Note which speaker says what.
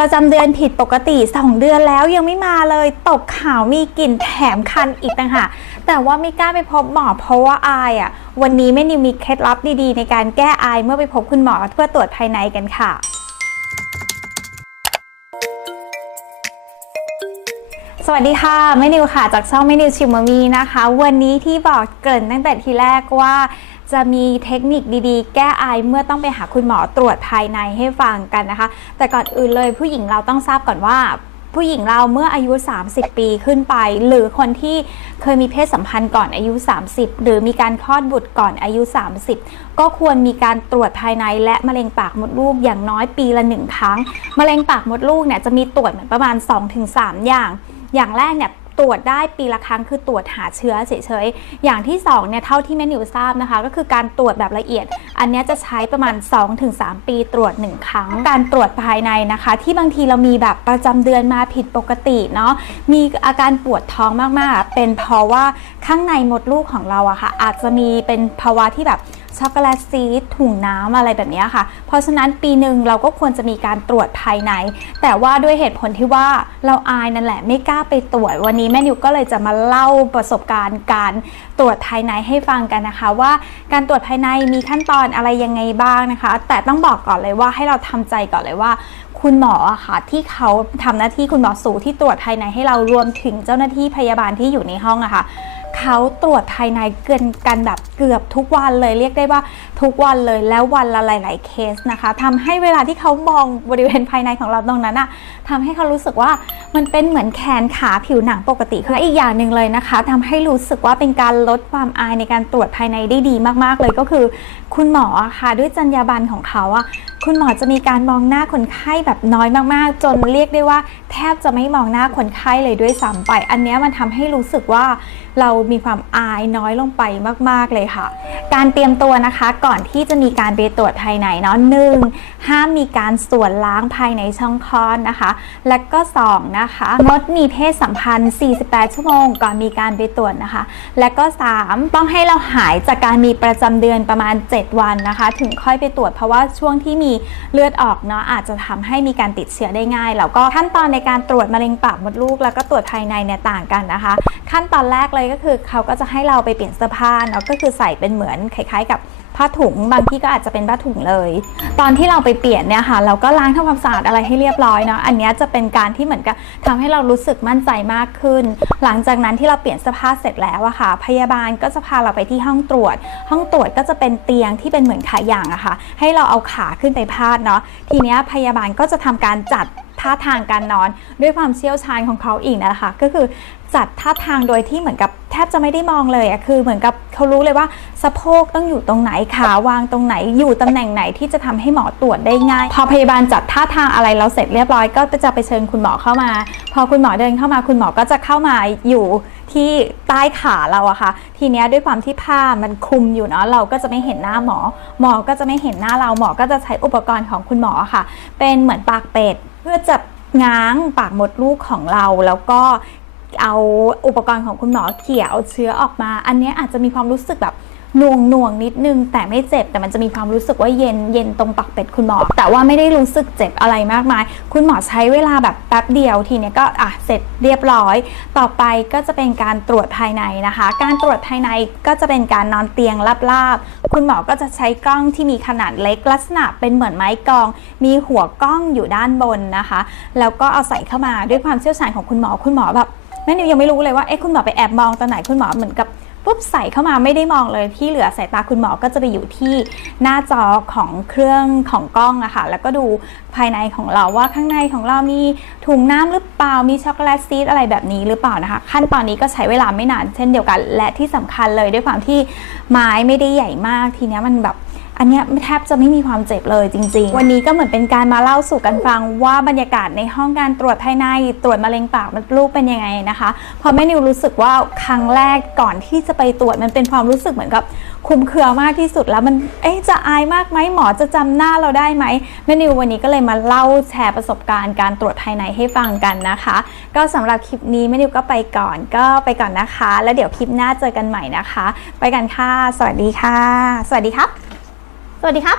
Speaker 1: ประจำเดือนผิดปกติ2เดือนแล้วยังไม่มาเลยตกขาวมีกลิ่นแถมคันอีกต่างหากแต่ว่าไม่กล้าไปพบหมอเพราะว่าอายอะวันนี้แม่นิวมีเคล็ดลับดีๆ ในการแก้อายเมื่อไปพบคุณหมอเพื่อตรวจภายในกันค่ะสวัสดีค่ะแม่นิวค่ะ จากช่องแม่นิวชิมมามีนะคะ วันนี้ที่บอกเกินตั้งแต่ทีแรกว่า จะมีเทคนิคดีๆ แก้ไอเมื่อต้องไปหาคุณหมอตรวจภายในให้ฟังกันนะคะ แต่ก่อนอื่นเลยผู้หญิงเราต้องทราบก่อนว่าผู้หญิงเราเมื่ออายุ 30 ปีขึ้นไป หรือคนที่เคยมีเพศสัมพันธ์ก่อนอายุ 30 หรือมีการคลอดบุตรก่อนอายุ 30 ก็ควรมีการตรวจภายในและมะเร็งปากมดลูกอย่างน้อยปีละหนึ่งครั้ง มะเร็งปากมดลูกเนี่ยจะมีตรวจเหมือนประมาณ 2-3 อย่าง อย่างแรกเนี่ย ตรวจได้ปีละครั้งคือตรวจหาเชื้อเฉยๆ อย่างที่2เนี่ยเท่าที่แม่นิวทราบนะคะ ก็คือการตรวจแบบละเอียด อันนี้จะใช้ประมาณ 2-3 ปีตรวจ 1 ครั้ง การตรวจภายในนะคะ ที่บางทีเรามีแบบประจำเดือนมาผิดปกติเนาะมีอาการปวดท้องมากๆ เป็นเพราะว่าข้างในมดลูกของเราอะค่ะอาจจะมีเป็นภาวะที่แบบ ช็อกโกแลตซีดถุงน้ำอะไรแบบนี้ค่ะ เพราะฉะนั้นปีหนึ่งเราก็ควรจะมีการตรวจภายใน แต่ว่าด้วยเหตุผลที่ว่าเราอายนั่นแหละไม่กล้าไปตรวจ วันนี้แม่นิวก็เลยจะมาเล่าประสบการณ์การตรวจภายในให้ฟังกันนะคะ ว่าการตรวจภายในมีขั้นตอนอะไรยังไงบ้างนะคะ แต่ต้องบอกก่อนเลยว่าให้เราทำใจก่อนเลยว่าคุณหมออะค่ะที่เขาทำหน้าที่คุณหมอสูที่ตรวจภายในให้เรารวมถึงเจ้าหน้าที่พยาบาลที่อยู่ในห้องอะค่ะ เขาตรวจภายในเกินกันแบบเกือบทุกวันเลย เรียกได้ว่าทุกวันเลยแล้ววันละหลาย ๆ เคสนะคะทำให้เวลาที่เขามองบริเวณภายในของเราตรงนั้นอะทำให้เขารู้สึกว่ามันเป็นเหมือนแขนขาผิวหนังปกติและอีกอย่างหนึ่งเลยนะคะทำให้รู้สึกว่าเป็นการลดความอายในการตรวจภายในได้ดีมาก ๆ เลยก็คือ คุณหมอะค่ะด้วยจรรยาบรรณของเขาอะ คุณหมอจะมีการมองหน้าคนไข้แบบน้อยมากๆ จนเรียกได้ว่า แทบจะไม่มองหน้าคนไข้เลยด้วยซ้ำไป อันนี้มันทำให้รู้สึกว่าเรามีความอายน้อยลงไปมาก ๆ เลยค่ะ การเตรียมตัวนะคะก่อนที่จะมีการไปตรวจภายในเนาะหนึ่งห้ามมีการส่วนล้างภายในช่องคลอดนะคะ และก็ 2 นะคะงดมีเพศสัมพันธ์ 48 ชั่วโมง ก่อนมีการไปตรวจนะคะ และก็ 3 ต้องให้เราหายจากการมีประจำเดือนประมาณ 7 วันนะคะ ถึงค่อยไปตรวจเพราะว่าช่วงที่มีเลือดออกเนาะอาจจะทำให้มีการติดเชื้อได้ง่าย แล้วก็ขั้นตอนในการตรวจมะเร็งปากมดลูก แล้วก็ตรวจภายในเนี่ยต่างกันนะคะขั้นตอนแรกเลยก็คือเขาก็จะให้เราไปเปลี่ยนเสื้อผ้าเนาะก็คือใส่เป็นเหมือนคล้ายๆ กับผ้าถุงบางที่ก็อาจจะเป็นผ้าถุงเลย ตอนที่เราไปเปลี่ยนเนี่ยค่ะ เราก็ล้างทำความสะอาดอะไรให้เรียบร้อยเนาะอันนี้จะเป็นการที่เหมือนกับทำให้เรารู้สึกมั่นใจมากขึ้น หลังจากนั้นที่เราเปลี่ยนเสื้อผ้าเสร็จแล้วอะค่ะ พยาบาลก็จะพาเราไปที่ห้องตรวจ ห้องตรวจก็จะเป็นเตียงที่เป็นเหมือนขาอย่างอะค่ะ ให้เราเอาขาขึ้นไปพาดเนาะทีนี้พยาบาลก็จะทำการจัด ท่าทางการนอนด้วยความเชี่ยวชาญของเขาอีกนะคะ ก็คือจัดท่าทางโดยที่เหมือนกับแทบจะไม่ได้มองเลยอะคือเหมือนกับเขารู้เลยว่าสะโพกต้องอยู่ตรงไหนขาวางตรงไหนอยู่ตำแหน่งไหนที่จะทำให้หมอตรวจได้ง่าย พอพยาบาลจัดท่าทางอะไรเราเสร็จเรียบร้อยก็จะไปเชิญคุณหมอเข้ามา พอคุณหมอเดินเข้ามาคุณหมอก็จะเข้ามาอยู่ที่ใต้ขาเราอะค่ะ ทีเนี้ยด้วยความที่ผ้ามันคลุมอยู่เนาะเราก็จะไม่เห็นหน้าหมอ หมอก็จะไม่เห็นหน้าเราหมอก็จะใช้อุปกรณ์ของคุณหมอค่ะ เป็นเหมือนปากเป็ด พื่อจับง้างปากมดลูกของเราแล้วก็เอาอุปกรณ์ของคุณหมอเขี่ยเอาเชื้อออกมา อันนี้อาจจะมีความรู้สึกแบบ หน่วงหน่วงนิดนึง แต่ไม่เจ็บแต่มันจะมีความรู้สึกว่าเย็นเย็นตรงปักเป็ดคุณหมอ แต่ว่าไม่ได้รู้สึกเจ็บอะไรมากมาย คุณหมอใช้เวลาแบบแป๊บเดียวทีเนี้ยก็อะเสร็จเรียบร้อย ต่อไปก็จะเป็นการตรวจภายในนะคะ การตรวจภายในก็จะเป็นการนอนเตียงลาบๆคุณหมอก็จะใช้กล้องที่มีขนาดเล็กลักษณะเป็นเหมือนไม้กอง มีหัวกล้องอยู่ด้านบนนะคะ แล้วก็เอาใส่เข้ามาด้วยความเชี่ยวชาญของคุณหมอคุณหมอแบบแม่นิวยังไม่รู้เลยว่าเอ๊ะคุณหมอไปแอบมองตอนไหนคุณหมอเหมือนกับ ปุ๊บใส่เข้ามาไม่ได้มองเลยที่เหลือสายตาคุณหมอก็จะไปอยู่ที่หน้าจอของเครื่องของกล้องอะค่ะแล้วก็ดูภายในของเราว่าข้างในของเรามีถุงน้ำหรือเปล่ามีช็อกโกแลตซีดอะไรแบบนี้หรือเปล่านะคะ ขั้นตอนนี้ก็ใช้เวลาไม่นานเช่นเดียวกัน และที่สำคัญเลยด้วยความที่ไม้ไม่ได้ใหญ่มากทีนี้มันแบบ อันนี้แทบจะไม่มีความเจ็บเลยจริง ๆ วันนี้ก็เหมือนเป็นการมาเล่าสู่กันฟังว่าบรรยากาศในห้องการตรวจภายในตรวจมะเร็งปากมดลูกเป็นยังไงนะคะเพอแม่นิวรู้สึกว่าครั้งแรกก่อนที่จะไปตรวจมันเป็นความรู้สึกเหมือนกับคุมเครือมากที่สุดแล้วมันเอ๊ะจะอายมากไหมหมอจะจำหน้าเราได้ไหมแม่นิววันนี้ก็เลยมาเล่าแชร์ประสบการณ์การตรวจภายในให้ฟังกันนะคะ ก็สำหรับคลิปนี้แม่นิวก็ไปก่อนก็ไปก่อนนะคะ แล้วเดี๋ยวคลิปหน้าเจอกันใหม่นะคะ ไปกันค่ะ สวัสดีค่ะ สวัสดีครับ สวัสดีครับ